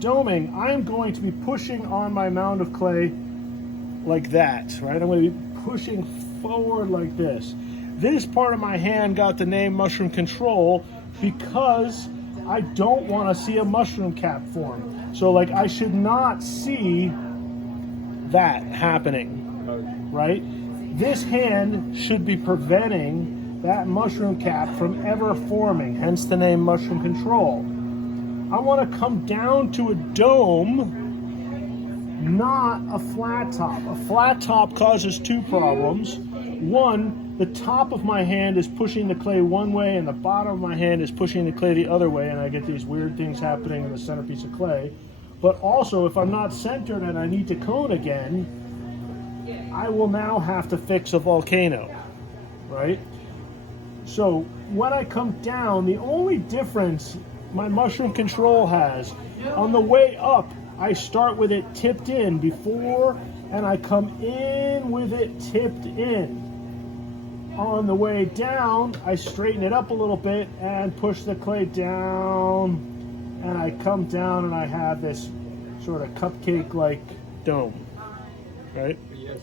doming, I'm going to be pushing on my mound of clay like that, right? I'm going to be pushing forward like this. This part of my hand got the name mushroom control because I don't want to see a mushroom cap form. So like I should not see that happening, right? This hand should be preventing that mushroom cap from ever forming, hence the name mushroom control. I want to come down to a dome, not a flat top. A flat top causes two problems. One, the top of my hand is pushing the clay one way and the bottom of my hand is pushing the clay the other way, and I get these weird things happening in the centerpiece of clay. But also, if I'm not centered and I need to cone again, I will now have to fix a volcano, right? So when I come down, the only difference my mushroom control has, on the way up, I start with it tipped in before, and I come in with it tipped in. On the way down, I straighten it up a little bit and push the clay down, and I come down and I have this sort of cupcake-like dome, right? Yes.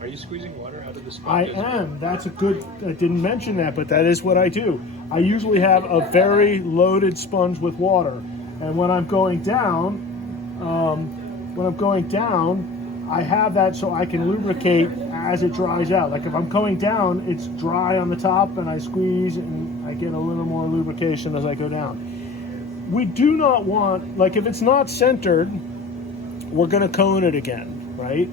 Are you squeezing water out of the I sponge? am. That's a good, I didn't mention that, but that is what I do. I usually have a very loaded sponge with water, and when I'm going down, I have that so I can lubricate as it dries out. Like if I'm going down, it's dry on the top and I squeeze and I get a little more lubrication as I go down. We do not want, like if it's not centered, we're gonna cone it again, right?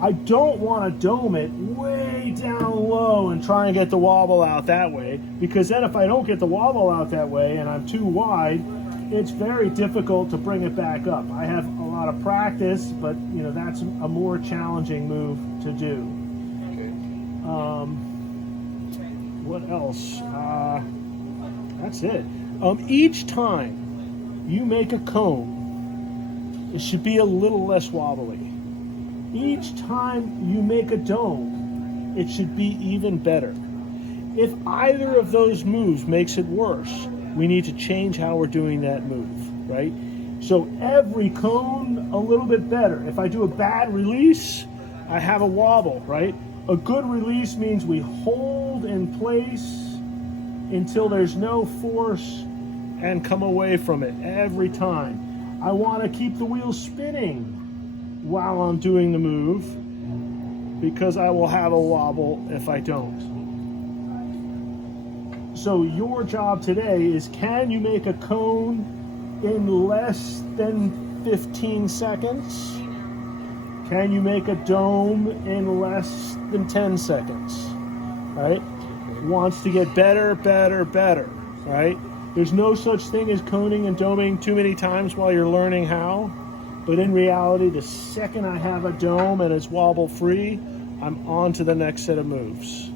I don't want to dome it way down low and try and get the wobble out that way, because then if I don't get the wobble out that way and I'm too wide, it's very difficult to bring it back up. I have a lot of practice, but you know that's a more challenging move to do. What else? That's it. Each time you make a cone, it should be a little less wobbly. Each time you make a dome, it should be even better. If either of those moves makes it worse, we need to change how we're doing that move, right? So every cone, a little bit better. If I do a bad release, I have a wobble, right? A good release means we hold in place until there's no force and come away from it every time. I want to keep the wheel spinning while I'm doing the move, because I will have a wobble if I don't. So your job today is, can you make a cone in less than 15 seconds? Can you make a dome in less than 10 seconds? Right? Wants to get better, better, better, right? There's no such thing as coning and doming too many times while you're learning how. But in reality, the second I have a dome and it's wobble free, I'm on to the next set of moves.